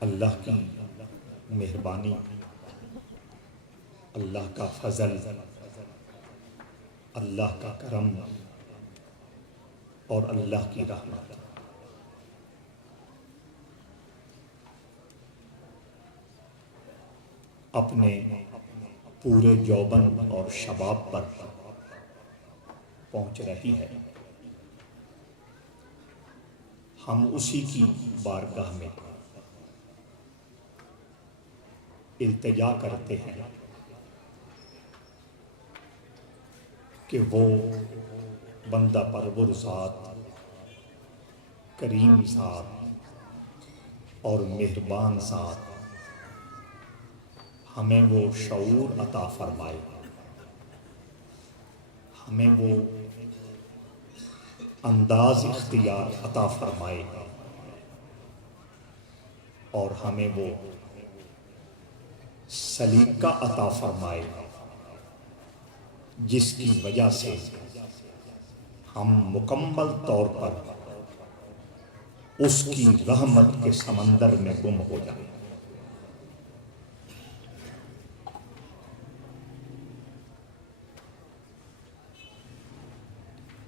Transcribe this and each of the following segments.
اللہ کی مہربانی، اللہ کا فضل، اللہ کا کرم اور اللہ کی رحمت۔ اپنے پورے یوبن اور شباب پر پہنچ رہی ہے۔ ہم اسی کی بارگاہ میں التجا کرتے ہیں کہ وہ بندہ پرور ذات، کریم ذات اور مہربان ذات ہمیں وہ شعور عطا فرمائے، ہمیں وہ انداز اختیار عطا فرمائے اور ہمیں وہ سلیقہ عطا فرمائے جس کی وجہ سے ہم مکمل طور پر اس کی رحمت کے سمندر میں گم ہو جائیں۔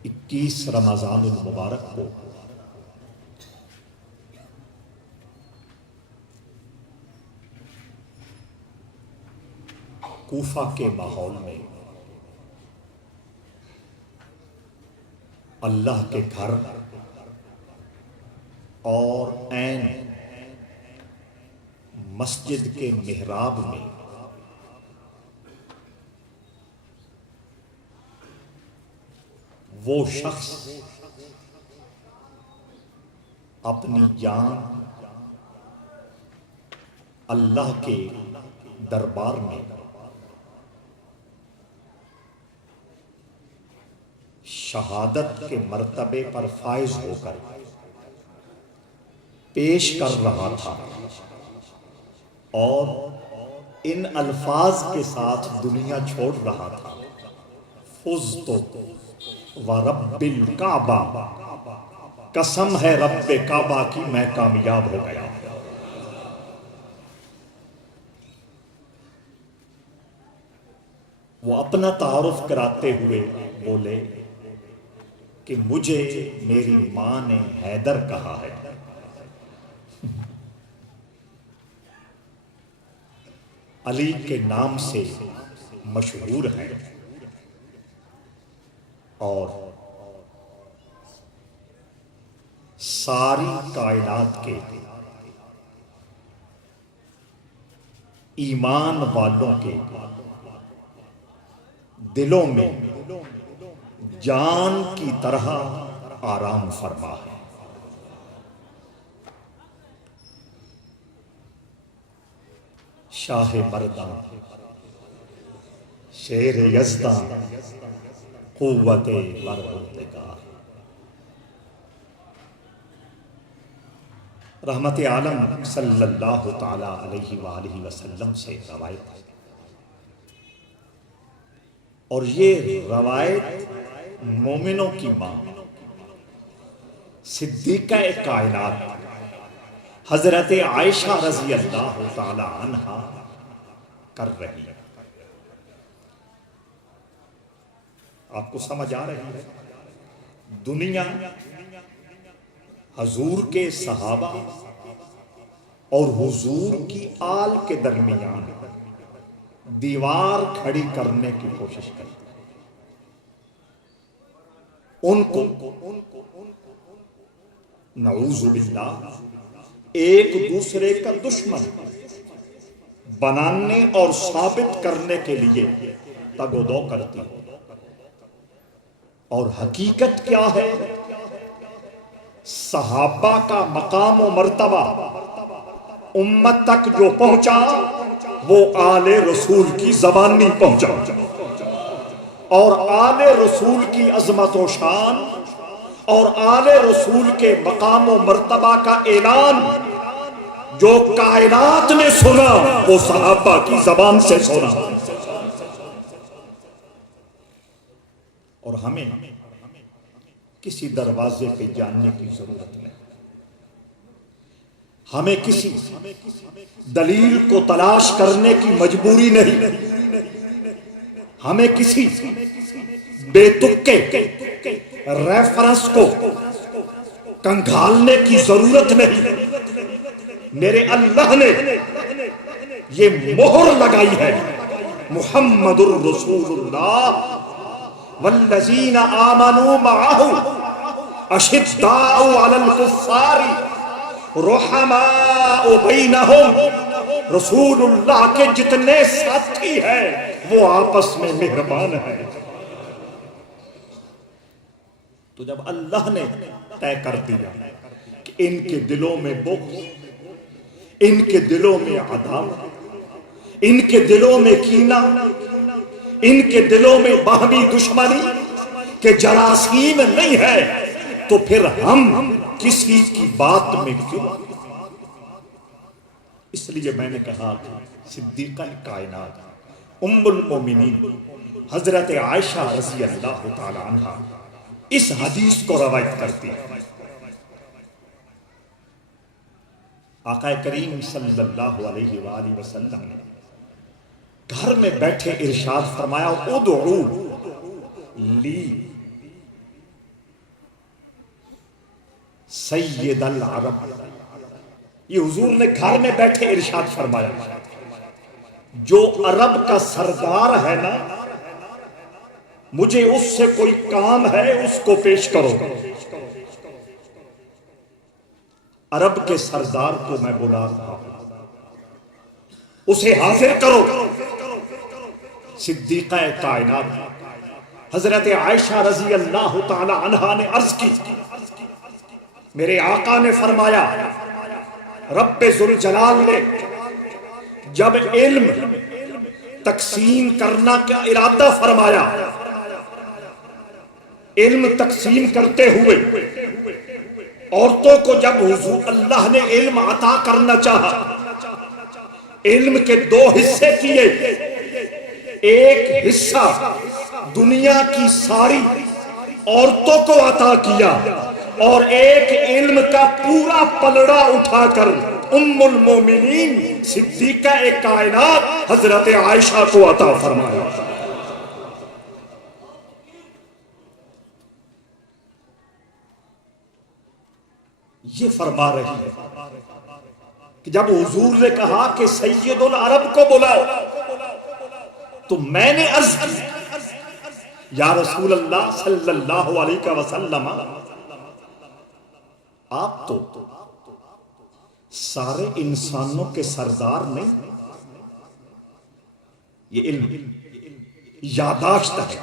21 رمضان المبارک کو کوفہ کے ماحول میں اللہ کے گھر اور عین مسجد کے محراب میں وہ شخص اپنی جان اللہ کے دربار میں شہادت کے مرتبے پر فائز ہو کر پیش کر رہا تھا اور ان الفاظ کے ساتھ دنیا چھوڑ رہا تھا: فزت ورب الکعبہ، قسم ہے رب کعبہ کی میں کامیاب ہو گیا۔ وہ اپنا تعارف کراتے ہوئے بولے کہ مجھے میری ماں نے حیدر کہا ہے۔ علی کے نام سے مشہور ہے اور ساری کائنات کے ایمان والوں کے دلوں میں جان کی طرح آرام فرما ہے۔ شاہ مردان، شیر یزداں، قوت پروردگار، رحمت عالم صلی اللہ تعالی علیہ وآلہ وسلم سے روایت ہے، اور یہ روایت مومنوں کی ماں صدیقہ کائنات حضرت عائشہ رضی اللہ تعالی عنہا کر رہی ہے۔ آپ کو سمجھ آ رہی ہے؟ دنیا حضور کے صحابہ اور حضور کی آل کے درمیان دیوار کھڑی کرنے کی کوشش کرتی، ان کو نعوذ باللہ ایک دوسرے کا دشمن بنانے اور ثابت کرنے کے لیے تگ و دو کرتی ہے۔ اور حقیقت کیا ہے؟ صحابہ کا مقام و مرتبہ امت تک جو پہنچا وہ آل رسول کی زبانی پہنچا، اور آل رسول کی عظمت و شان اور آل رسول کے مقام و مرتبہ کا اعلان جو کائنات نے سنا وہ صحابہ کی زبان سے سنا۔ اور ہمیں کسی دروازے پہ جاننے کی ضرورت نہیں، ہمیں کسی دلیل کو تلاش کرنے کی مجبوری نہیں، ہمیں کسی بے تکے ریفرنس کو کنگھالنے کی ضرورت نہیں۔ میرے اللہ نے یہ مہر لگائی ہے، محمد الرسول اللہ والذین آمنوا معہ اشداء علی الکفار رحماء بینہم۔ رسول اللہ کے جتنے ساتھی ہیں وہ آپس میں مہربان ہیں۔ تو جب اللہ نے طے کر دیا کہ ان کے دلوں میں بغض، ان کے دلوں میں عداوت، ان کے دلوں میں کینہ، ان کے دلوں میں باہمی دشمنی کہ جراثیم نہیں ہے، تو پھر ہم کسی کی بات میں کیوں؟ اس لیے میں نے کہا کہ صدیقہ کائنات ام المومنین حضرت عائشہ رضی اللہ تعالی عنہ اس حدیث کو روایت کرتی ہے۔ آقا کریم صلی اللہ علیہ وآلہ وسلم نے گھر میں بیٹھے ارشاد فرمایا ادعو لی سید العرب۔ یہ حضور نے گھر میں بیٹھے ارشاد فرمایا جو عرب کا سردار ہے نا، مجھے اس سے کوئی کام ہے، اس کو پیش کرو۔ عرب کے سردار کو میں بلا رہا ہوں، اسے حاضر کرو۔ صدیقہ کائنات حضرت عائشہ رضی اللہ تعالی عنہا نے عرض کی، میرے آقا نے فرمایا رب ذوالجلال نے جب علم تقسیم کرنا کا ارادہ فرمایا، علم تقسیم کرتے ہوئے عورتوں کو جب حضور اللہ نے علم عطا کرنا چاہا، علم کے دو حصے کیے، ایک حصہ دنیا کی ساری عورتوں کو عطا کیا اور ایک علم کا پورا پلڑا اٹھا کر ام المومنین صدیقہ کائنات حضرت عائشہ کو عطا فرمایا۔ یہ فرما رہی ہے کہ جب حضور نے کہا کہ سید العرب کو بلاؤ، تو میں نے عرض کی یا رسول اللہ صلی اللہ علیہ وسلم، آپ تو سارے انسانوں کے سردار نہیں، یہ علم یاداشت ہے،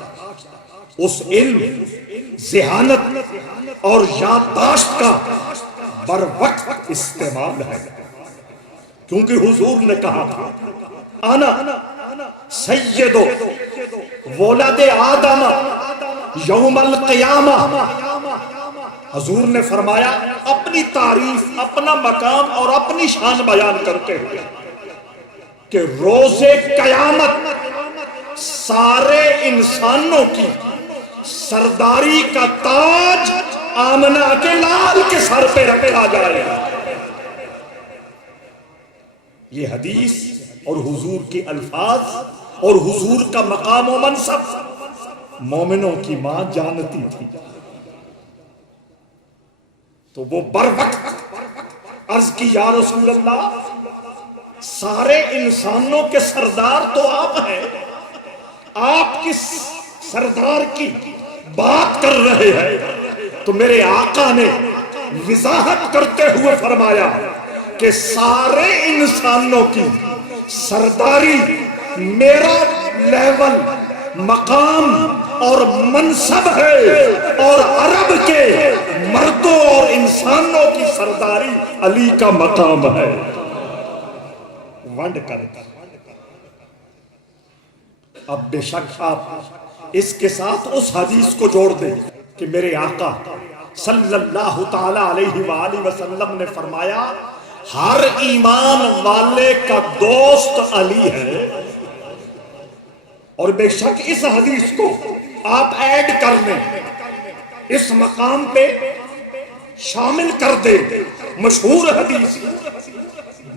اس علم ذہانت اور یاداشت کا بر وقت استعمال ہے، کیونکہ حضور نے کہا تھا انا سید ولد آدم یوم القیامہ۔ حضور نے فرمایا اپنی تعریف، اپنا مقام اور اپنی شان بیان کرتے ہوئے کہ روز قیامت سارے انسانوں کی سرداری کا تاج آمنہ کے لال کے سر پہ رکھا جائے گا۔ یہ حدیث اور حضور کے الفاظ اور حضور کا مقام و منصب مومنوں کی ماں جانتی تھی، تو وہ بر وقت عرض کی یا رسول اللہ سارے انسانوں کے سردار تو آپ ہیں، آپ کس سردار کی بات کر رہے ہیں؟ تو میرے آقا نے وضاحت کرتے ہوئے فرمایا کہ سارے انسانوں کی سرداری میرا لیول، مقام اور منصب ہے، اور عرب کے مردوں اور انسانوں کی سرداری علی کا مقام ہے۔ ونڈ کر اب بے شک آپ اس کے ساتھ اس حدیث کو جوڑ دیں کہ میرے آقا صلی اللہ تعالی علیہ وآلہ وسلم نے فرمایا ہر ایمان والے کا دوست علی ہے، اور بے شک اس حدیث کو آپ ایڈ کر لیں اس مقام پہ شامل کر دے. مشہور حدیث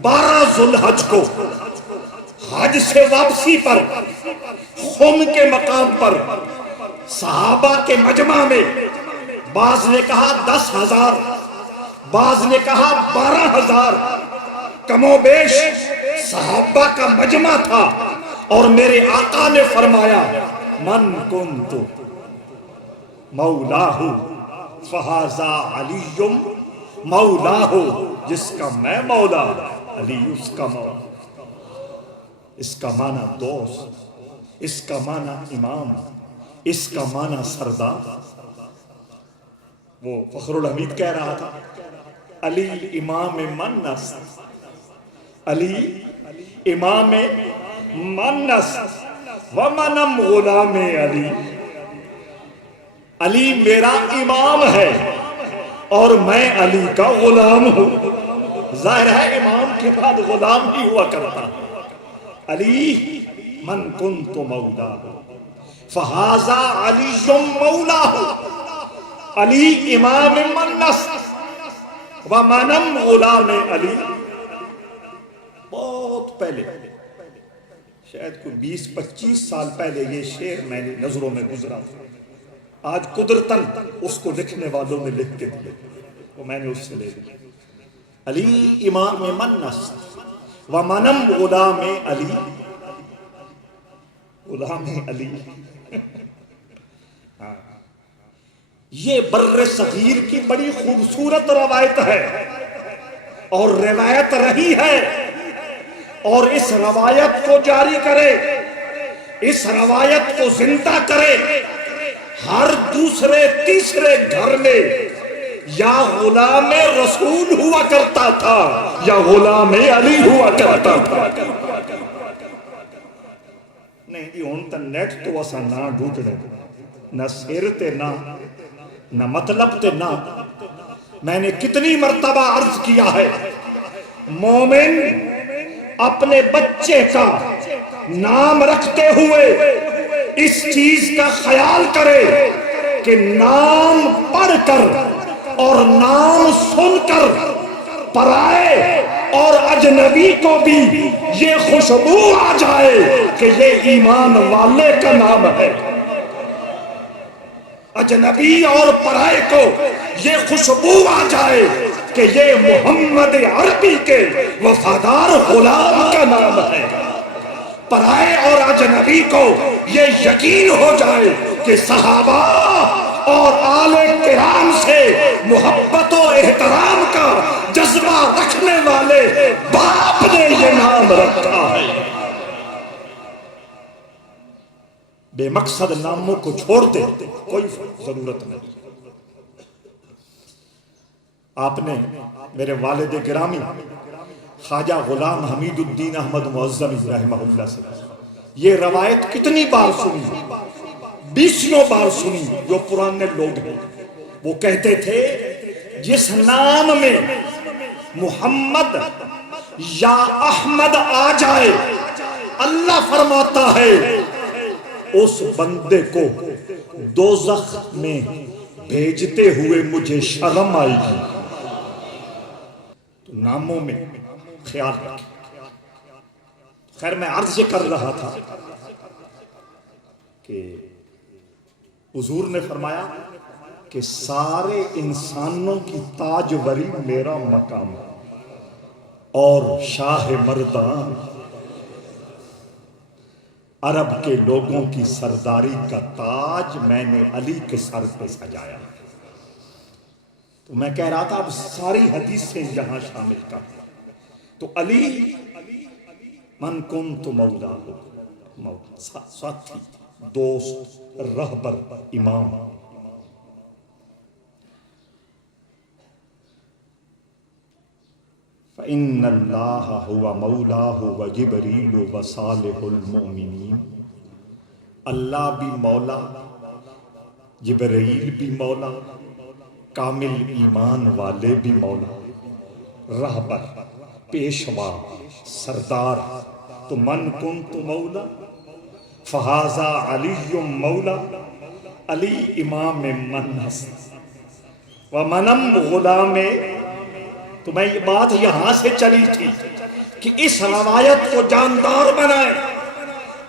12 ذوالحج کو حج سے واپسی پر خم کے مقام پر صحابہ کے مجمع میں بعض نے کہا 10,000، بعض نے کہا 12,000، کم و بیش صحابہ کا مجمع تھا. اور میرے آقا نے فرمایا من کنت مولاہ فہذا علی مولاہ، جس کا میں مولا علی اس کا مولا. اس کا معنی دوست، اس کا معنی امام، اس کا معنی سردار. وہ فخر الحمید کہہ رہا تھا علی امام من نسل، علی امام من نسل ومنم غلام علی. علی میرا امام ہے اور میں علی کا غلام ہوں. ظاہر ہے امام کے بعد غلام ہی ہوا کرتا. علی من کنت مولا فہذا علی مولا، علی امام من نسل ومنم غلام علی. بہت پہلے، شاید کوئی 20-25 سال پہلے یہ شعر میں نے نظروں میں گزرا تھا. آج قدرتاً اس کو لکھنے والوں نے لکھ کے دیا، وہ میں نے اس سے لے لیا. علی امام من نسل ومنم غلام علی، غلام علی. یہ بر صغیر کی بڑی خوبصورت روایت ہے اور روایت رہی ہے، اور اس روایت کو جاری کرے، اس روایت کو زندہ کرے. ہر دوسرے تیسرے گھر میں یا غلام رسول ہوا کرتا تھا یا غلام علی ہوا کرتا تھا. نہیں جی ہن تے نیٹ تو اساں نہ ڈھونڈنے، نہ سر تے نہ مطلب تے نہ. میں نے کتنی مرتبہ عرض کیا ہے، مومن اپنے بچے کا نام رکھتے ہوئے اس چیز کا خیال کرے کہ نام پڑھ کر اور نام سن کر پرائے اور اجنبی کو بھی یہ خوشبو آ جائے کہ یہ ایمان والے کا نام ہے. اجنبی اور پرائے کو یہ خوشبو آ جائے کہ یہ محمد عربی کے وفادار غلام کا نام ہے. پرائے اور اجنبی کو یہ یقین ہو جائے کہ صحابہ اور آل کرام سے محبت و احترام کا جذبہ رکھنے والے باپ نے یہ نام رکھا ہے. بے مقصد ناموں کو چھوڑ دے، کوئی ضرورت نہیں. آپ نے میرے والد گرامی خواجہ غلام حمید الدین احمد معظمی رحمہ اللہ سے یہ روایت کتنی بار سنی، 20 بار سنی. جو پرانے لوگ ہیں وہ کہتے تھے جس نام میں محمد یا احمد آ جائے اللہ فرماتا ہے اس بندے کو دوزخ میں بھیجتے ہوئے مجھے شرم آئے گی. تو ناموں میں خیال رکھیں. خیر میں عرض یہ کر رہا تھا کہ حضور نے فرمایا کہ سارے انسانوں کی تاجوری میرا مقام اور شاہ مردان عرب کے لوگوں کی سرداری کا تاج میں نے علی کے سر پہ سجایا. تو میں کہہ رہا تھا اب ساری حدیثیں یہاں شامل کر. تو علی من کنت مولا، ساتھی، دوست، رہبر، امام. فإن اللہ هو مولاہ وجبریل وصالح المؤمنین. اللہ بھی مولا، جبرائیل بھی مولا، کامل ایمان والے بھی مولا، رہبر، پیشوا، سردار. تو من کنت مولا فہذا علی مولا، علی امام من نسل ومنم غلام، تو میں یہ بات یہاں سے چلی تھی کہ اس روایت کو جاندار بنائیں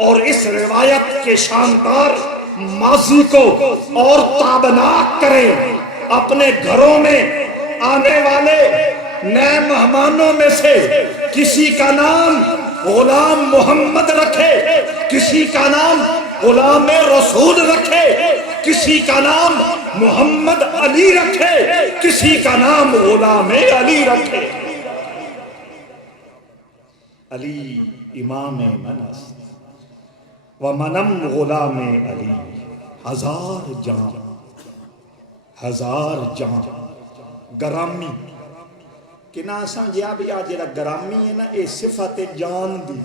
اور اس روایت کے شاندار ماضی کو اور تابناک کریں. اپنے گھروں میں آنے والے نئے مہمانوں میں سے کسی کا نام غلام محمد رکھے، کسی کا نام غلام رسول رکھے، کسی کا نام محمد علی رکھے، کسی کا نام غلام علی رکھے. علی امام من است ومنم غلام علی. ہزار جان، ہزار جان گرامی کہ نہ سمجھیا بھی آج جڑا گرامی ہے نا اے صفت جان دی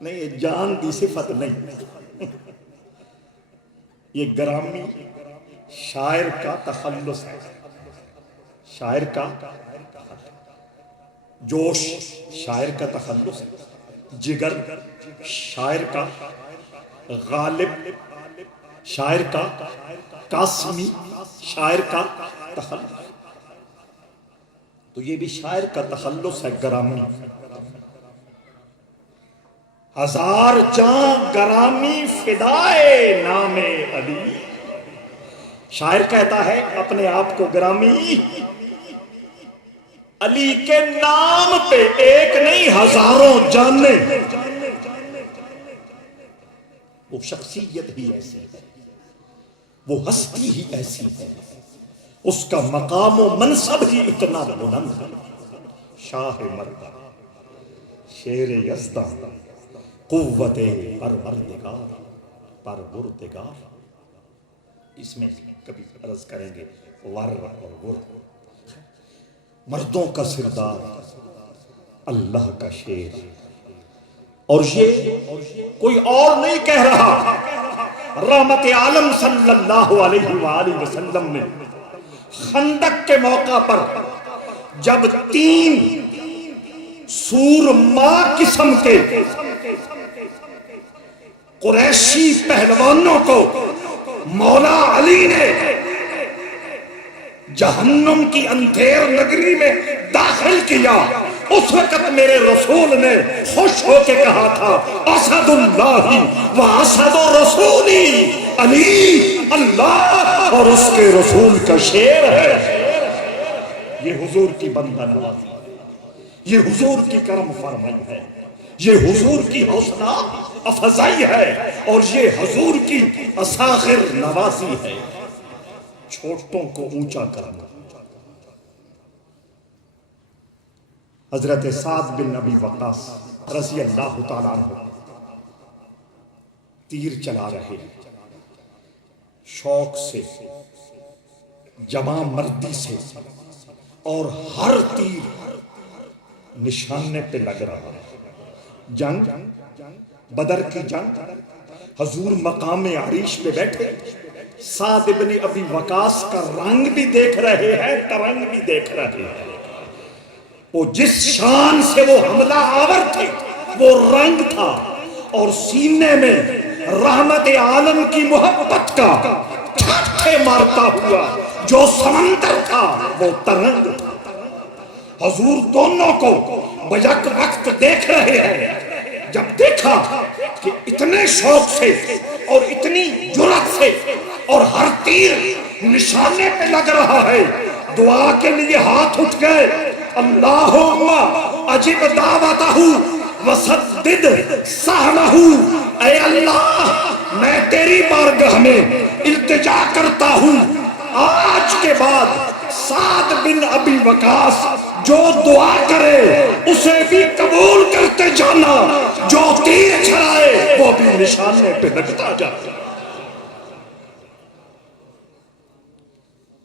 نہیں، یہ جان دی صفت نہیں، یہ گرامی شاعر کا تخلص ہے. شاعر کا جوش شاعر کا تخلص ہے، جگر شاعر کا، غالب شاعر کا، قاسمی شاعر کا تخلص. تو یہ بھی شاعر کا تخلص ہے گرامی. ہزار جان گرامی فدائے نام علی. شاعر کہتا ہے اپنے آپ کو گرامی علی کے نام پہ، ایک نہیں ہزاروں جانیں. وہ شخصیت ہی ایسی ہے، وہ ہستی ہی ایسی ہے، اس کا مقام و منصب ہی اتنا بلند ہے. شاہ مردہ، شیر یزداں، قوت پروردگار پروردگار. اس میں کبھی عرض کریں گے ور اور ور. مردوں کا سردار، اللہ کا شیر. اور یہ کوئی اور نہیں کہہ رہا، رحمت عالم صلی اللہ علیہ وآلہ وسلم نے خندق کے موقع پر جب 3 سورما قسم کے قریشی پہلوانوں کو مولا علی نے جہنم کی اندھیر نگری میں داخل کیا، اس وقت میرے رسول نے خوش ہو کے کہا تھا اسد اللہ و اسد رسولی، علی اللہ اور اس کے رسول کا شیر ہے. یہ حضور کی بندہ نوازی، یہ حضور کی کرم فرمائی ہے، یہ حضور کی حوصلہ افزائی ہے، اور یہ حضور کی اساغر نوازی ہے، چھوٹوں کو اونچا کرنا. حضرت سعد بن ابی وقاص رضی اللہ تعالیٰ عنہ تیر چلا رہے، شوق سے، جمع مردی سے، اور ہر تیر نشانے پہ لگ رہا. جنگ بدر کی جنگ، حضور مقام عریش پہ بیٹھے، سعد بن ابی وقاص کا رنگ بھی دیکھ رہے ہیں، ترنگ بھی دیکھ رہے ہیں. وہ جس شان سے وہ حملہ آور تھے وہ رنگ تھا، اور سینے میں رحمت عالم کی محبت کا چھٹے مارتا ہوا جو سمندر تھا وہ ترنگ تھا. حضور دونوں کو بیک وقت دیکھ رہے ہیں. جب دیکھا کہ اتنے شوق سے اور اتنی جرأت سے اور ہر تیر نشانے پہ لگ رہا ہے، دعا کے لیے ہاتھ اٹھ گئے. اللہم اجب دعوتہ وسدد سہمہ. اے اللہ میں تیری بارگاہ میں التجا کرتا ہوں، آج کے بعد سعد بن ابی وقاص جو دعا کرے اسے بھی قبول کرتے جانا، جو تیر چلائے وہ بھی نشانے پہ لگتا جاتا.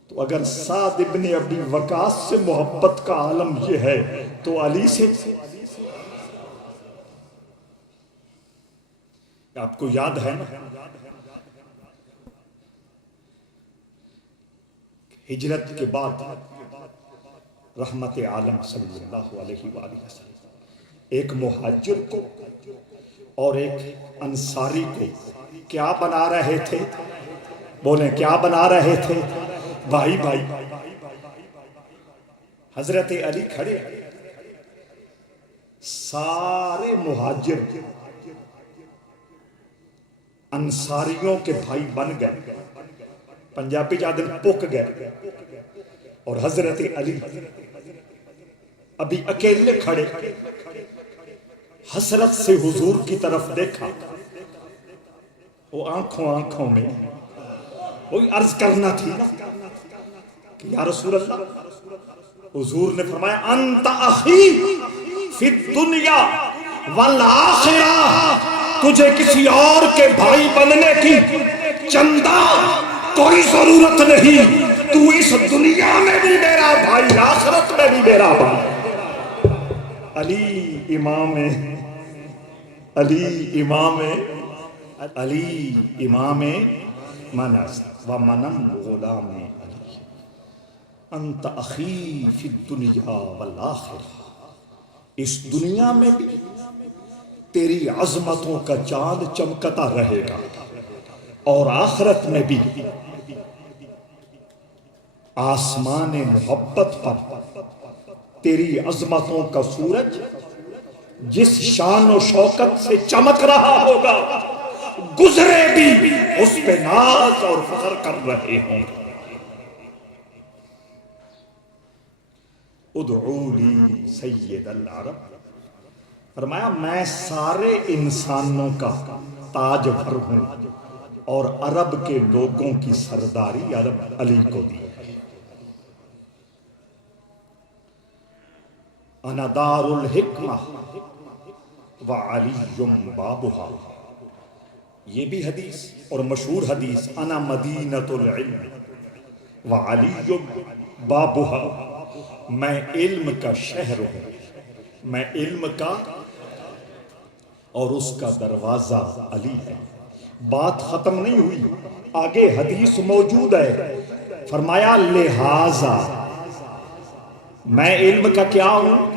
تو اگر سعد بن ابی وقاص سے محبت کا عالم یہ ہے تو علی سے آپ کو یاد ہے نا، ہجرت کے بعد رحمت عالم صلی اللہ علیہ وآلہ وسلم ایک مہاجر کو اور ایک انصاری کو کیا بنا رہے تھے؟ بولیں کیا بنا رہے تھے؟ بھائی بھائی۔ حضرت علی کھڑے، سارے مہاجر انصاریوں کے بھائی بن گئے، پنجابی جادل پک گئے، اور حضرت علی ابھی اکیلے کھڑے، حسرت سے حضور کی طرف دیکھا، وہ آنکھوں میں وہی عرض کرنا تھی کہ یا رسول اللہ، حضور نے فرمایا انت اخی فی الدنیا والآخرہ، تجھے کسی اور کے بھائی بننے کی چندہ کوئی ضرورت نہیں، تو اس دنیا میں بھی میرا بھائی، آخرت میں بھی میرا بھائی۔ علی امام، علی امام، علی امام من و منم غلام علی، انت اخی فی الدنیا والآخرہ، اس دنیا میں بھی تیری عظمتوں کا چاند چمکتا رہے گا، اور آخرت میں بھی آسمان محبت پر تیری عظمتوں کا سورج جس شان و شوکت سے چمک رہا ہوگا، گزرے بھی اس پہ ناز اور فخر کر رہے ہوں۔ ادعو لی سید العرب، فرمایا میں سارے انسانوں کا تاجور ہوں، اور عرب کے لوگوں کی سرداری عرب علی کو دی۔ انا دار الحکمہ وعلی بابہا، یہ بھی حدیث اور مشہور حدیث، انا مدینۃ العلم وعلی بابہا، میں علم کا شہر ہوں، میں علم کا، اور اس کا دروازہ علی ہے۔ بات ختم نہیں ہوئی، آگے حدیث موجود ہے، فرمایا لہذا میں علم کا کیا ہوں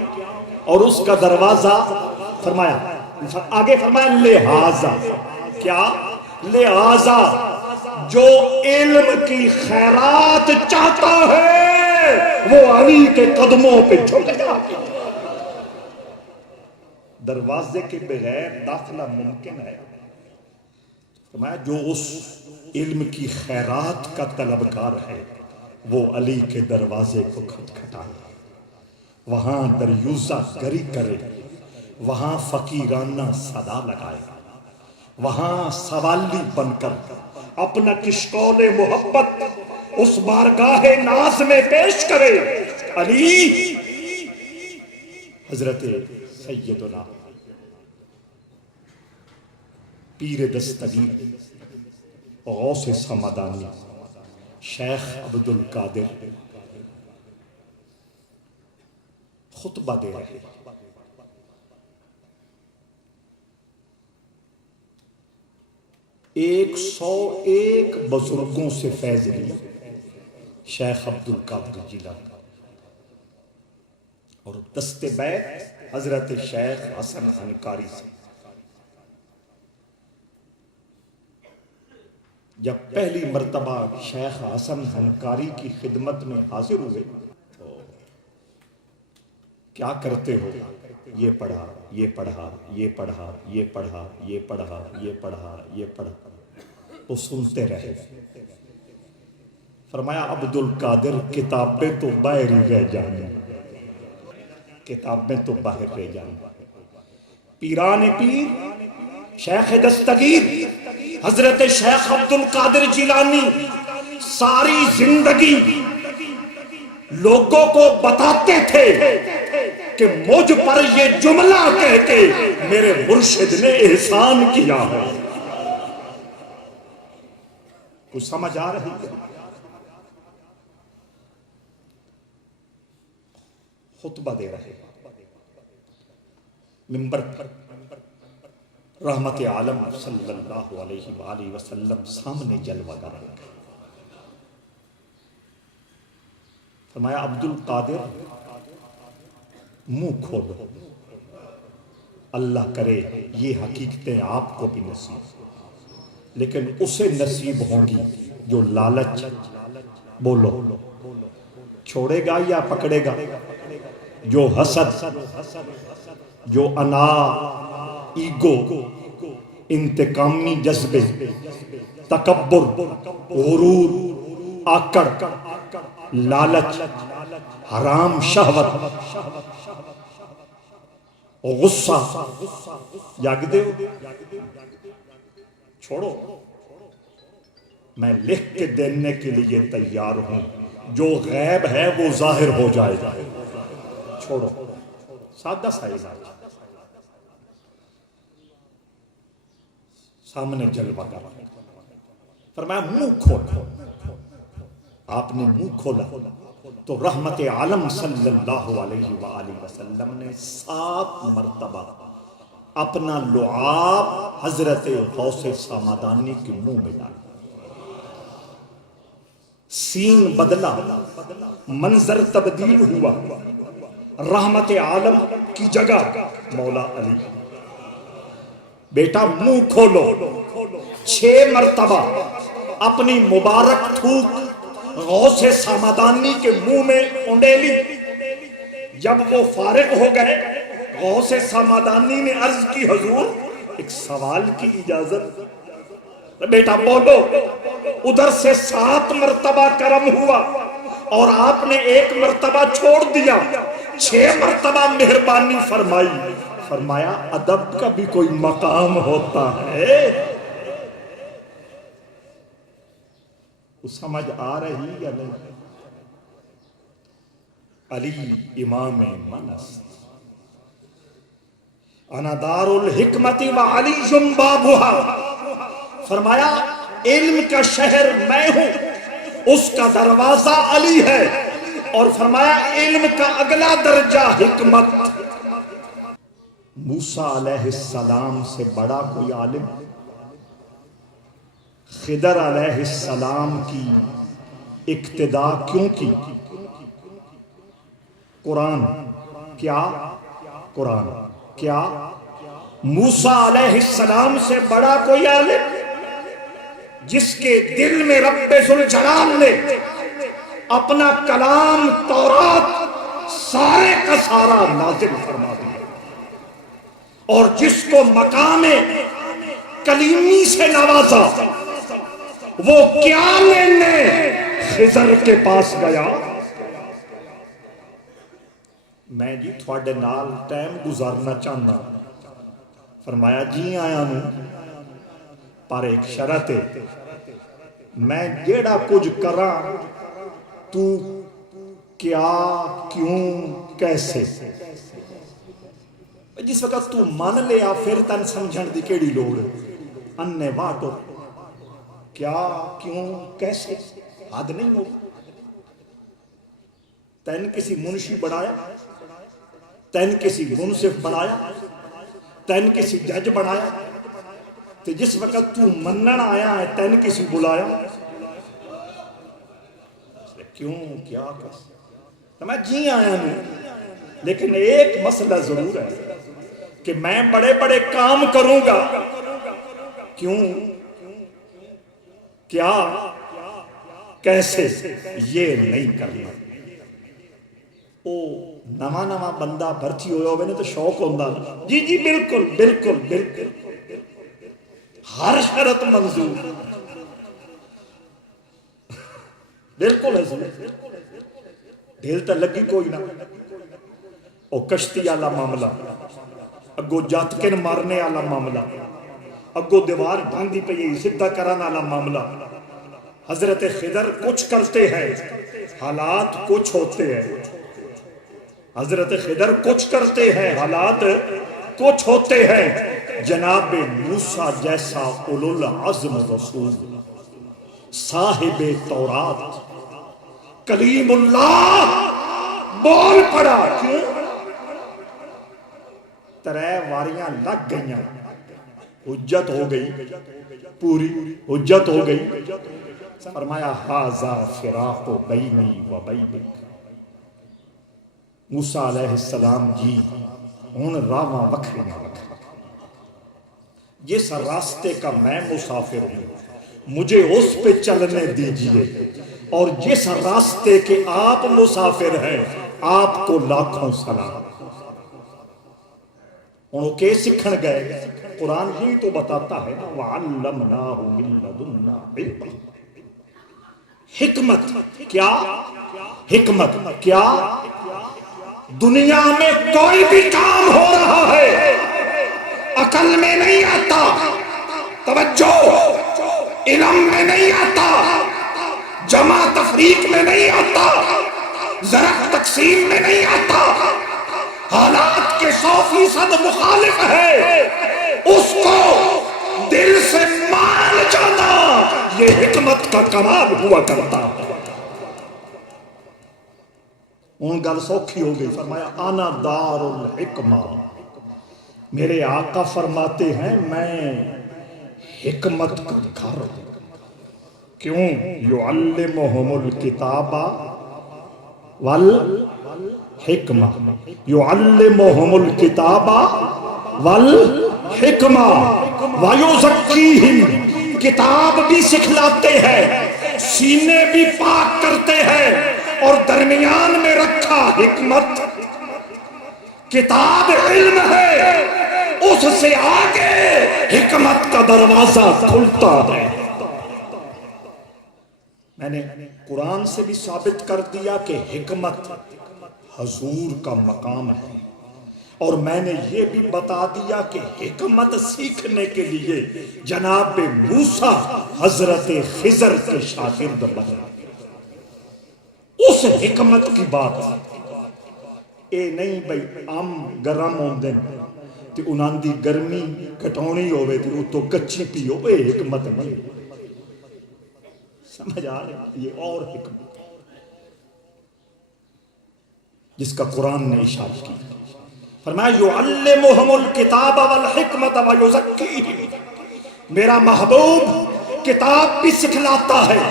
اور اس کا دروازہ، فرمایا آگے فرمایا لہذا کیا، لہذا جو علم کی خیرات چاہتا ہے وہ علی کے قدموں پہ جھک جائے۔ دروازے کے بغیر داخلہ ممکن ہے، فرمایا جو اس علم کی خیرات کا طلبگار ہے وہ علی کے دروازے کو کھٹکھٹائے، وہاں دریوزہ گری کرے، وہاں فقیرانہ صدا لگائے، وہاں سوالی بن کر اپنا کشکول محبت اس بارگاہ ناز میں پیش کرے۔ علی حضرت سیدنا پیر دستگیر غوث سمدانی شیخ عبد القادر خطبہ دے رہے، 101 بزرگوں سے فیض لیا شیخ عبد القادر جیلانی، اور دست بیت حضرت شیخ حسن حنکاری سے۔ جب پہلی مرتبہ شیخ حسن حنکاری کی خدمت میں حاضر ہوئے تو کیا کرتے ہو؟ یہ پڑھا، یہ پڑھا، یہ پڑھا، یہ پڑھا، یہ پڑھا، یہ پڑھا، یہ پڑھا، وہ سنتے رہے۔ فرمایا عبد القادر کتابیں تو باہر ہی رہ جائیں، کتابیں تو باہر رہ جائیں۔ پیران پیر شیخ دستگیر حضرت شیخ عبد القادر جیلانی ساری زندگی لوگوں کو بتاتے تھے کہ مجھ پر یہ جملہ کہہ کے میرے مرشد نے احسان کیا ہے۔ کچھ سمجھ آ رہی ہے؟ خطبہ دے رہے، منبر پر رحمت عالم صلی اللہ علیہ وآلہ وسلم سامنے جلوہ گر رہے، فرمایا عبد القادر منہ کھولو، اللہ کرے یہ حقیقتیں آپ کو بھی نصیب، لیکن اسے نصیب ہوں گی جو لالچ، بولو، چھوڑے گا یا پکڑے گا؟ جو حسد، جو انا، ایگو، انتقامی جذبے، تکبر، غرور، آکڑ، لالچ، حرام شہوت، غصہ، جاگ دے ہو، چھوڑو، میں لکھ کے دینے کے لیے تیار ہوں، جو غیب ہے وہ ظاہر ہو جائے گا، چھوڑو، سادہ سا علاج، سامنے جلوہ کر، فرمایا منہ کھولو، آپ نے منہ کھولا تو رحمت عالم صلی اللہ علیہ وآلہ وسلم نے 7 مرتبہ اپنا لعاب حضرت غوث سامدانی کے منہ میں ڈالا، سین بدلا، منظر تبدیل ہوا، رحمت عالم کی جگہ مولا علی، بیٹا منہ کھولو، 6 مرتبہ اپنی مبارک تھوک غوث سامدانی کے منہ میں اونڈیلی، جب وہ فارغ ہو گئے غوث سامدانی نے عرض کی حضور ایک سوال کی اجازت؟ بیٹا بولو، ادھر سے 7 مرتبہ کرم ہوا اور آپ نے 1 مرتبہ چھوڑ دیا، 6 مرتبہ مہربانی فرمائی، فرمایا ادب کا بھی کوئی مقام ہوتا ہے، سمجھ آ رہی یا نہیں؟ علی امام منس، انا دار الحکمت و علی بابھا، فرمایا علم کا شہر میں ہوں، اس کا دروازہ علی ہے، اور فرمایا علم کا اگلا درجہ حکمت۔ موسیٰ علیہ السلام سے بڑا کوئی عالم؟ خضر علیہ السلام کی اقتداء کیوں کی؟ قرآن کیا؟ قرآن کیا؟ موسیٰ علیہ السلام سے بڑا کوئی عالم جس کے دل میں رب ذوالجلال نے اپنا کلام تورات سارے کا سارا نازل فرما دیا، اور جس کو مقام کلیمی سے نوازا، وہ کیا لینے خضر کے پاس گیا؟ میں جی تھوڑے نال ٹائم گزارنا چاہنا، فرمایا جی آیا ہوں، پر ایک شرط ہے، میں جیڑا کچھ کراں تو کیا، کیوں، کیسے، جس وقت تو مان لیا پھر تن سمجھن دی کیڑی لوڑ، انے واٹو کیا، کیوں، کیسے، حد نہیں ہو، تین کسی منشی بنایا، تین کسی منصف بنایا، تین کسی جج بنایا، تو جس وقت تو منن آیا ہے تین کسی بلایا، کیوں، کیا، کیسے، تو میں جی آیا ہوں، لیکن ایک مسئلہ ضرور ہے کہ میں بڑے بڑے کام کروں گا، کیوں، کیا، کیسے، یہ نہیں کرنا۔ او نواں نواں بندہ بھرتی ہویا ہوئے نے تو شوق ہوندہ، جی جی بالکل بالکل بالکل، ہر شرط منظور، بالکل ہے سن، دل تا لگی کوئی نہ، او کشتی آلا معاملہ، اگو جاتکن مارنے آلا معاملہ، اگو دیوار باندھی پہ یہ سدھا کران آلا معاملہ، حضرت خضر کچھ کرتے ہیں، حالات کچھ ہوتے ہیں، حضرت خضر کچھ کرتے ہیں، حالات کچھ ہوتے ہیں، جناب موسیٰ جیسا اولو العزم رسول، صاحب تورات، کلیم اللہ بول پڑا، کیوں؟ 3 واریاں لگ گئیاں، حجت ہو گئی، پوری حجت ہو گئی، فرمایا ھذا فراق بینی و بینک، موسیٰ علیہ السلام جی ہن راواں وکھریاں وکھریاں. جس راستے کا میں مسافر ہوں مجھے اس پہ چلنے دیجئے، اور جس راستے کے آپ مسافر ہیں آپ کو لاکھوں سلام. انہوں کے سکھن گئے، قرآن ہی تو بتاتا ہے نا وَعَلَّمْنَاهُ مِن لَدُنَّا عِلْمًا. حکمت کیا؟ حکمت کیا؟ دنیا میں کوئی بھی کام ہو رہا ہے عقل میں نہیں آتا، توجہ علم میں نہیں آتا، جمع تفریق میں نہیں آتا، زرق تقسیم میں نہیں آتا. حالات کے 100% مخالف ہے، اس کو دل سے مان جانا یہ حکمت کا کمال ہوا کرتا ہے. ان گل سوکھی ہو گئی. فرمایا انا دار الحکمہ، میرے آقا فرماتے ہیں میں حکمت کا گھر ہوں. کیوں؟ یعلمہم الکتاب والحکمہ، یعلمہم الکتاب والحکمہ ویزکیہم، کتاب بھی سکھلاتے ہیں، سینے بھی پاک کرتے ہیں، اور درمیان میں رکھا حکمت. کتاب علم ہے، اس سے آگے حکمت کا دروازہ کھلتا ہے. میں نے قرآن سے بھی ثابت کر دیا کہ حکمت حضور کا مقام ہے، اور میں نے یہ بھی بتا دیا کہ حکمت سیکھنے کے لیے جناب موسیٰ حضرت خضر کے شاگرد بنے. اس حکمت کی بات اے نہیں بھئی ام گرم ہوندے تے انہاں دی گرمی کٹونی ہوئے تے اتو کچی پیو، اے حکمت نہیں. سمجھ آ رہا ہے؟ یہ اور حکمت جس کا قرآن نے اشارہ کی. فرمایا یعلمہم الکتاب والحکمت ویزکیہم، میرا محبوب کتاب بھی سکھلاتا ہے،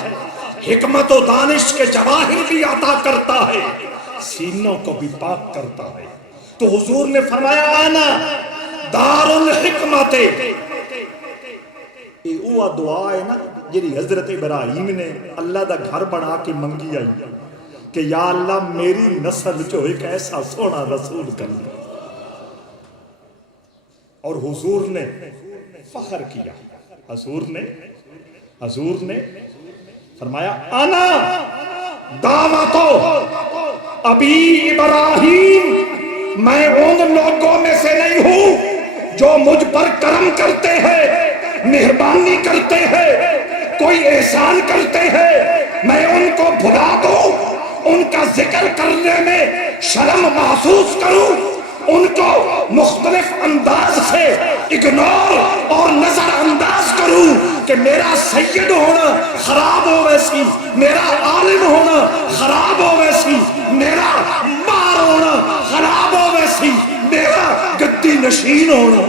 حکمت و دانش کے جواہر بھی عطا کرتا ہے، سینوں کو بھی پاک کرتا ہے. تو حضور نے فرمایا انا دار الحکمت. یہ وہ دعا ہے نا جی حضرت ابراہیم نے اللہ دا گھر بنا کے منگی آئی کہ یا اللہ میری نسل جو ایک ایسا سونا رسول کر دے. اور حضور نے فخر کیا، حضور نے فرمایا انا دعوتو ابی ابراہیم، میں ان لوگوں میں سے نہیں ہوں جو مجھ پر کرم کرتے ہیں، مہربانی کرتے ہیں، کوئی احسان کرتے ہیں، میں ان کو بھلا دوں، ان کا ذکر کرنے میں شرم محسوس کروں، ان کو مختلف انداز سے اگنور اور نظر انداز کروں کہ میرا سید ہونا خراب ہو ویسی، میرا عالم ہونا خراب ہو ویسی، میرا مار ہونا خراب ہو ویسی، میرا گدی نشین ہونا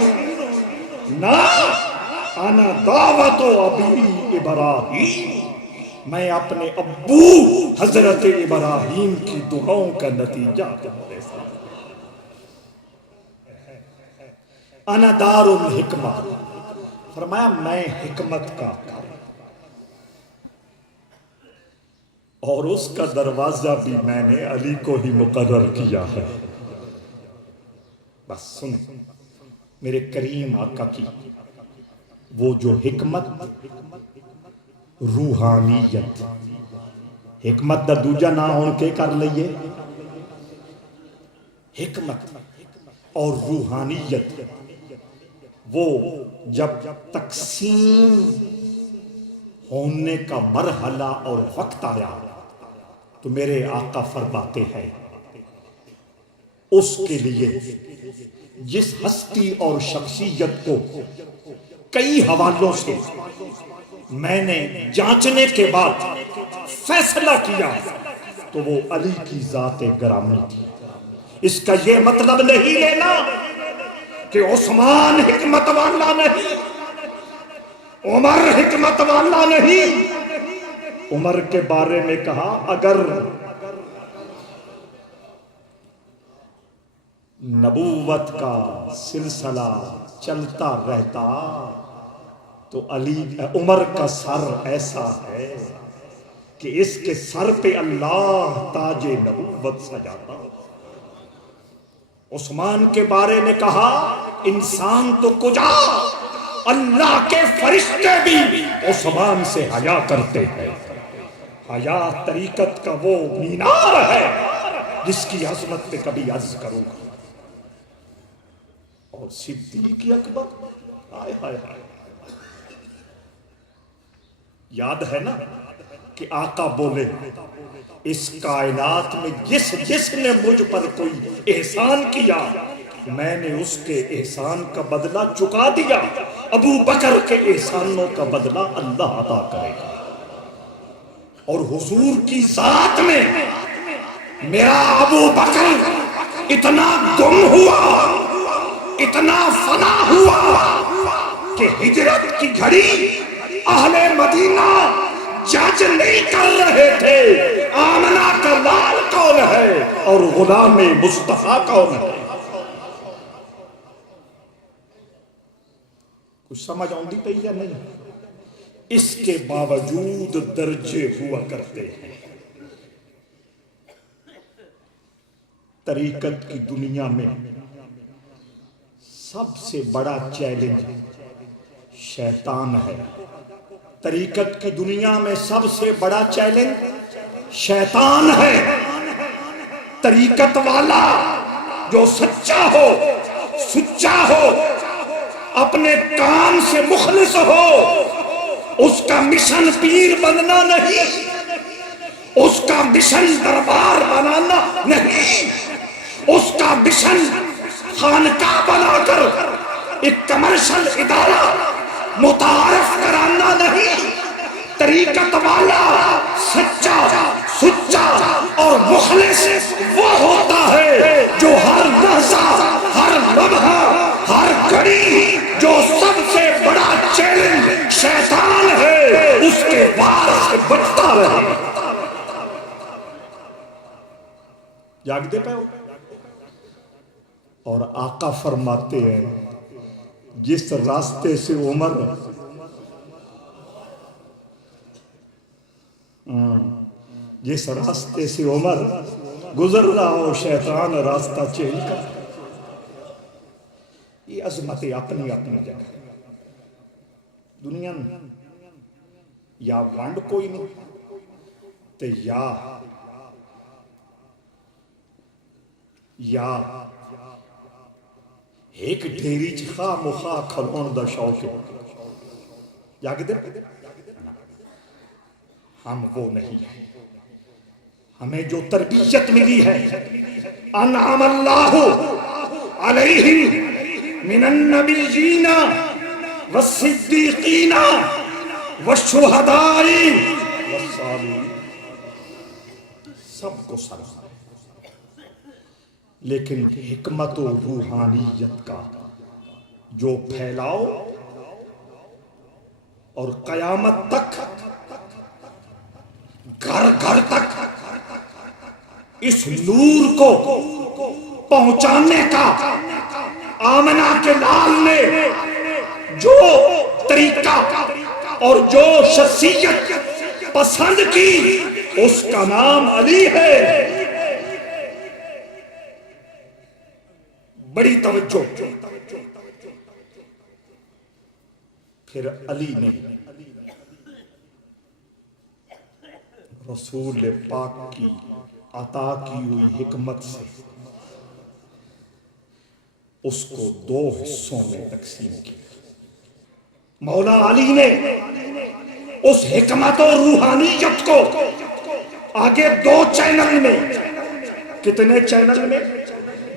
نہ. انا دعوت ابی ابراہیم، میں اپنے ابو حضرت ابراہیم کی دعاؤں کا نتیجہ تمہارے ساتھ. انا دار الحکمہ، فرمایا میں حکمت کا گھر، اور اس کا دروازہ بھی میں نے علی کو ہی مقرر کیا ہے. بس سن میرے کریم آقا کی وہ جو حکمت، روحانیت، حکمت دا دوجا نہ ہون کے کر لئیے، حکمت اور روحانیت، وہ جب تقسیم ہونے کا مرحلہ اور وقت آیا تو میرے آقا فرماتے ہیں اس کے لیے جس ہستی اور شخصیت کو کئی حوالوں سے میں نے جانچنے کے بعد فیصلہ کیا تو وہ علی کی ذات گرامی تھی. اس کا یہ مطلب نہیں لینا کہ عثمان حکمت والا نہیں، عمر حکمت والا نہیں. عمر کے بارے میں کہا اگر نبوت کا سلسلہ چلتا رہتا تو عمر کا سر ایسا ہے کہ اس کے سر پہ اللہ تاج نبوت سجاتا. عثمان کے بارے میں کہا انسان تو کجا اللہ کے فرشتے بھی عثمان سے حیا کرتے ہیں. حیا طریقت کا وہ مینار ہے جس کی عظمت پہ کبھی عرض کروں گا. اور صدیق اکبر ہائے ہائے ہائے، یاد ہے نا کہ آقا بولے اس کائنات میں جس نے مجھ پر کوئی احسان کیا میں نے اس کے احسان کا بدلہ چکا دیا. ابو بکر کے احسانوں کا بدلہ اللہ عطا کرے گا. اور حضور کی ذات میں میرا ابو بکر اتنا گم ہوا، اتنا فنا ہوا کہ ہجرت کی گھڑی اہل مدینہ جج نہیں کر رہے تھے آمنہ کا لال کون ہے اور غلام مصطفیٰ کون ہے. کچھ سمجھ آؤں پہ یا نہیں؟ اس کے باوجود درجے ہوا کرتے ہیں. طریقت کی دنیا میں سب سے بڑا چیلنج شیطان ہے. طریقت کی دنیا میں سب سے بڑا چیلنج شیطان ہے. طریقت والا جو سچا ہو، سچا ہو، اپنے کام سے مخلص ہو، اس کا مشن پیر بننا نہیں، اس کا مشن دربار بنانا نہیں، اس کا مشن خانقاہ بنا کر ایک کمرشل ادارہ متعارف کرانا نہیں. طریقت والا سچا، سچا اور مخلص وہ ہوتا ہے جو ہر لحظہ، ہر لمحہ، ہر گھڑی جو سب سے بڑا چیلنج شیطان ہے اس کے وار سے بچتا رہے. جاگتے پہ ہو؟ اور آقا فرماتے ہیں جس راستے سے عمر جس راستے سے عمر گزر رہا ہو شیطان راستہ چینج کر. یہ عظمتیں اپنی اپنی جگہ. دنیا یا ونڈ کوئی نہیں تے یا ایک ڈھیری چخا مخا کھلون دا شوق ہے. جاگتے ہم وہ نہیں ہیں. ہمیں جو تربیت ملی ہے انعم اللہ علیہم من النبیین والصدیقین والشہداء والصالحین، سب کو سلام. لیکن حکمت و روحانیت کا جو پھیلاؤ اور قیامت تک گھر گھر تک اس نور کو پہنچانے کا آمنہ کے لال نے جو طریقہ اور جو شخصیت پسند کی اس کا نام علی ہے. بڑی توجہ. پھر علی نے رسول پاک کی عطا کی ہوئی حکمت سے اس کو 2 حصوں میں تقسیم کیا. مولا علی نے اس حکمت و روحانیت کو آگے 2 چینل میں، کتنے چینل میں؟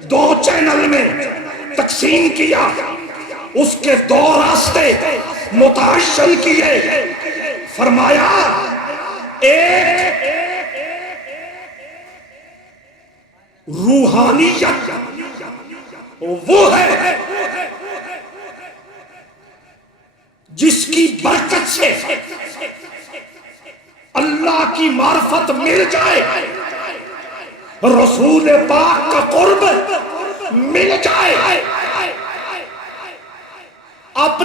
2 چینل میں تقسیم کیا. اس کے 2 راستے متعین کیے. فرمایا ایک روحانیت وہ ہے جس کی برکت سے اللہ کی معرفت مل جائے، رسول پاک کا قرب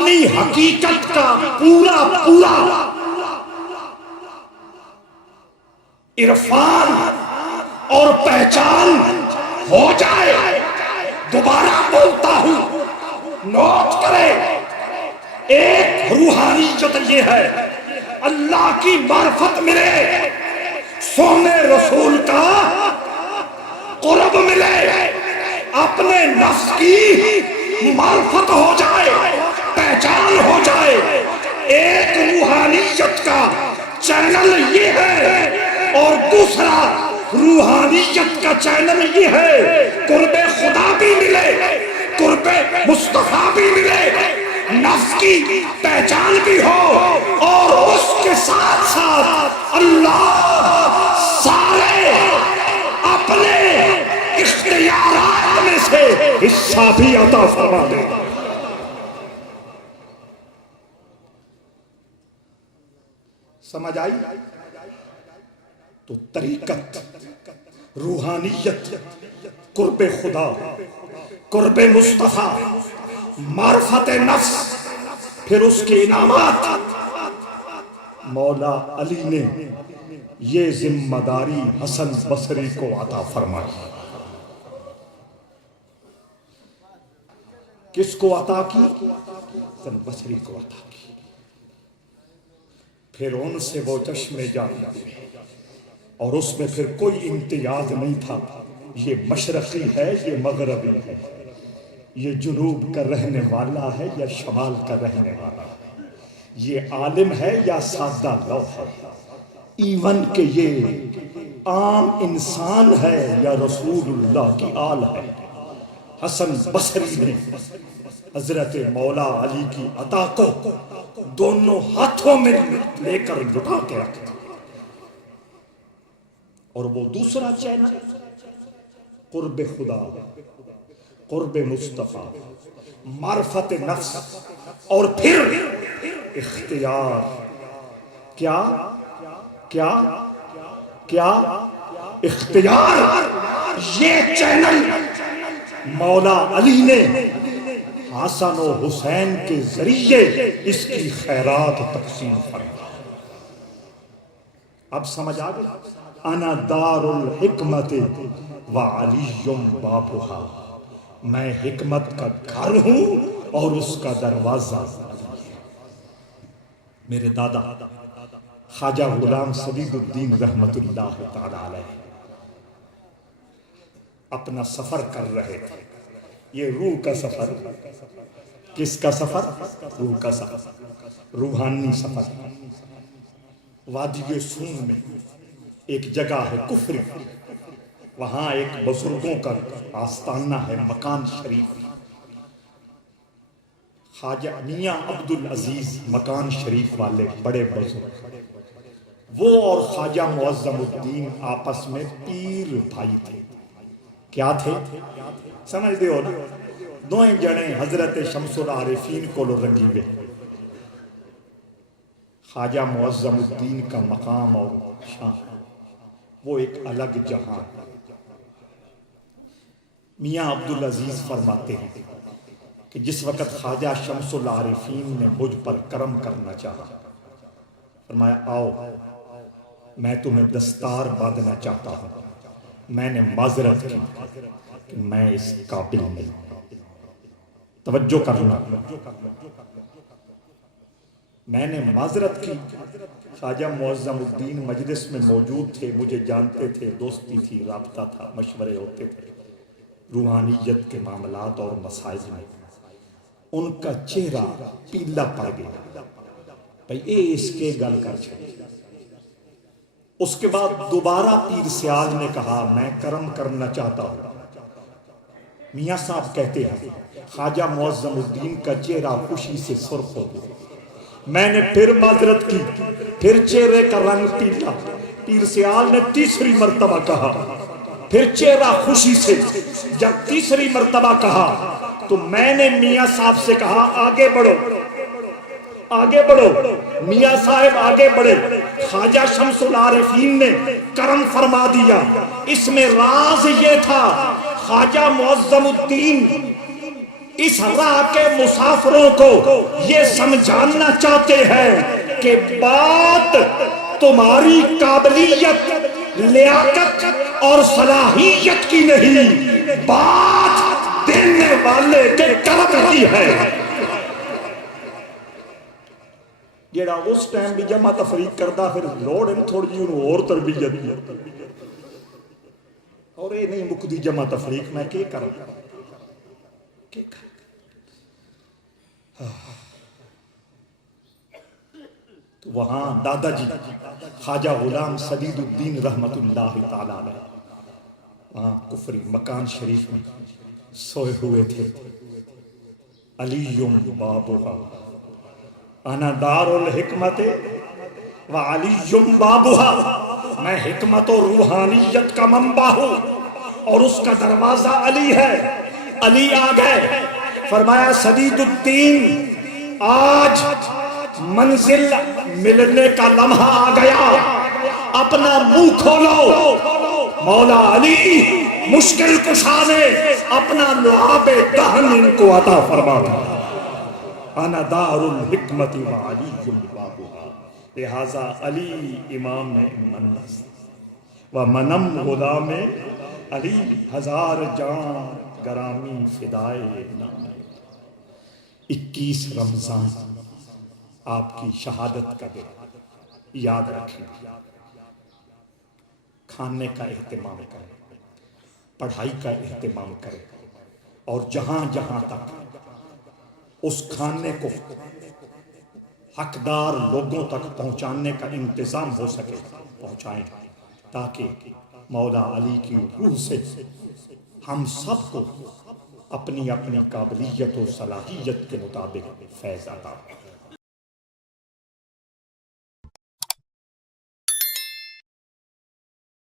اپنی حقیقت کا پورا پورا عرفان اور پہچان ہو جائے. دوبارہ بولتا ہوں، نوٹ کرے، ایک روحانیت یہ ہے اللہ کی معرفت ملے، سونے رسول کا قرب ملے، اپنے نفس کی معرفت ہو جائے، پہچان ہو جائے. ایک روحانیت کا چینل یہ ہے، اور دوسرا روحانیت کا چینل یہ ہے قرب خدا بھی ملے، قرب مصطفیٰ بھی ملے، نفس کی پہچان بھی ہو، اور اس کے ساتھ ساتھ اللہ سارے اپنے اختیارات میں سے حصہ بھی عطا فرما دے. سمجھ آئی؟ تو طریقت، روحانیت، قرب خدا، قرب مصطفیٰ، معرفت نفس، پھر اس کے انعامات. مولا علی نے یہ ذمہ داری حسن بصری کو عطا فرمائی. کس کو عطا کی؟ حسن بصری کو عطا کی. پھر ان سے وہ چشمے جاری ہوئے، اور اس میں پھر کوئی امتیاز نہیں تھا، یہ مشرقی ہے، یہ مغربی ہے، یہ جنوب کا رہنے والا ہے یا شمال کا رہنے والا ہے، یہ عالم ہے یا سادہ لو ہے، ایون کہ یہ عام انسان ہے یا رسول اللہ کی آل ہے. حسن بصری نے حضرت مولا علی کی عطا کو دونوں ہاتھوں میں لے کر لٹا کے رکھا. اور وہ دوسرا چینل قرب خدا، قرب مصطفیٰ، معرفت نفس، اور پھر اختیار. کیا کیا کیا اختیار. یہ چینل مولا علی نے حسن و حسین کے ذریعے اس کی خیرات تقسیم فرمائی. اب سمجھ آ گئی؟ انا دار الحکمت وعلی بابھا، میں حکمت کا گھر ہوں اور اس کا دروازہ. میرے دادا خواجہ غلام سعید الدین رحمت اللہ تعالی علیہ اپنا سفر کر رہے تھے. یہ روح کا سفر. کس کا سفر؟ روح کا سفر، روحانی سفر. وادی سون میں ایک جگہ ہے کفر، وہاں ایک بزرگوں کا آستانہ ہے، مکان شریف. خواجہ میاں عبدالعزیز مکان شریف والے بڑے بزرگ، وہ اور خواجہ معظم الدین آپس میں پیر بھائی تھے. کیا تھے؟ سمجھ دے ہو نا؟ دوئیں جنے حضرت شمس العارفین کو لو رنگی ہوئے. خواجہ معظم الدین کا مقام اور شان وہ ایک الگ جہاں. میاں عبدالعزیز فرماتے ہیں کہ جس وقت خواجہ شمس العارفین نے مجھ پر کرم کرنا چاہا، فرمایا آؤ میں تمہیں دستار باندھنا چاہتا ہوں. میں نے معذرت کی کہ میں اس قابل نہیں. توجہ کرنا، میں نے معذرت کی. خواجہ معظم الدین مجلس میں موجود تھے، مجھے جانتے تھے، دوستی تھی، رابطہ تھا، مشورے ہوتے تھے روحانیت کے معاملات اور مسائل میں. ان کا چہرہ پیلا پڑ گیا، بھئی اے اس کے گل کر چھڑے. اس کے بعد دوبارہ پیر سیال نے کہا میں کرم کرنا چاہتا ہوں. میاں صاحب کہتے ہیں خواجہ معظم الدین کا چہرہ خوشی سے سرخ ہو گیا. میں نے پھر معذرت کی، پھر چہرے کا رنگ پیلا. پیر سیال نے تیسری مرتبہ کہا، پھر چہرہ خوشی سے. جب تیسری مرتبہ کہا تو میں نے میاں صاحب سے کہا آگے بڑھو، آگے بڑھو. میاں صاحب آگے بڑھے. خواجہ شمس العارفین نے کرم فرما دیا. اس میں راز یہ تھا خواجہ معظم الدین اس راہ کے مسافروں کو یہ سمجھانا چاہتے ہیں کہ بات تمہاری قابلیت، لیاقت اور صلاحیت کی نہیں، بات دینے والے کے کرم کی ہے۔ جیڑا اس ٹائم بھی جمع تفریق کردا پھر لوڑ ہے تھوڑی جی انہوں اور تربیت دی، اور یہ نہیں مکدی جمع تفریق میں کیا کروں تو وہاں دادا جی خواجہ غلام سدید الدین رحمت اللہ تعالی علیہ وہاں کفری مکان شریف میں سوئے ہوئے تھے۔ علیم بابوہا انا دار الحکمت و علیم بابوہا، میں حکمت و روحانیت کا منبع ہوں اور اس کا دروازہ علی ہے۔ علی آ گئے، فرمایا سدید الدین آج منزل ملنے کا لمحہ آ گیا، اپنا منہ کھولو۔ مولا علی مشکل کشا نے اپنا لعاب دہن ان کو عطا فرما دیا۔ انا دار الحکمت و علی بابوہا، لہذا علی امام منت و منم غلام علی، ہزار جان گرامی فدائے نام۔ 21 رمضان آپ کی شہادت کا دن، یاد رکھیں کھانے کا اہتمام کریں، پڑھائی کا اہتمام کریں، اور جہاں جہاں تک اس کھانے کو حقدار لوگوں تک پہنچانے کا انتظام ہو سکے پہنچائیں، تاکہ مولا علی کی روح سے ہم سب کو اپنی اپنی قابلیت و صلاحیت کے مطابق فیض عطا ہو۔